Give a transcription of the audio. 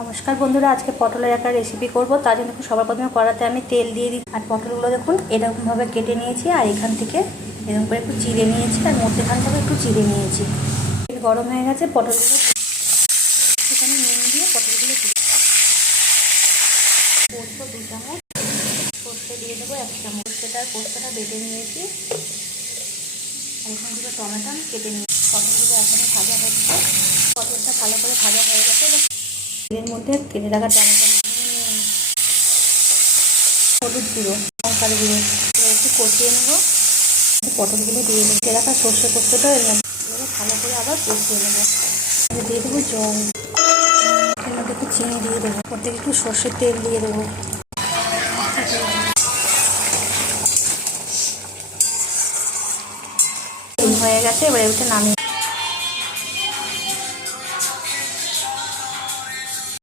নমস্কার বন্ধুরা, আজকে পটলের একটা রেসিপি করব। তার জন্য সবার প্রথমে কড়াতে আমি তেল দিয়ে দিই। আর পটলগুলো দেখুন এরকমভাবে কেটে নিয়েছি, আর এখান থেকে এরকম করে একটু চিড়ে নিয়েছি, আর মধ্যেখান থেকে একটু চিড়ে নিয়েছি। তেল গরম হয়ে গেছে, পটলগুলো এখানে নুন দিয়ে পটলগুলো দিই। পোস্ত 2 চামচ, সর্ষে দিয়ে দেবো 1 চামচ। পোস্তটা বেটে নিয়েছি, আর এখানে দুটো টমেটো আমি কেটে নিয়েছি। পটলগুলো এখনও ভাজা হচ্ছে। পটলটা ভালো করে ভাজা হয়ে গেছে। এর মধ্যে কেটে রাখা টমেটো, হলুদ গুঁড়ো, লঙ্কার গুঁড়ো একটু কষিয়ে নেবো। পটলগুলো দিয়ে দেবো। কেটে রাখা সর্ষে পোস্তটা এর মধ্যে ভালো করে আবার কষিয়ে নেবো। দিয়ে দেবো জল, এর মধ্যে একটু চিনি দিয়ে দেবো, ওর থেকে একটু সর্ষের তেল দিয়ে দেবো। হয়ে গেছে, এবার এটা নামিয়ে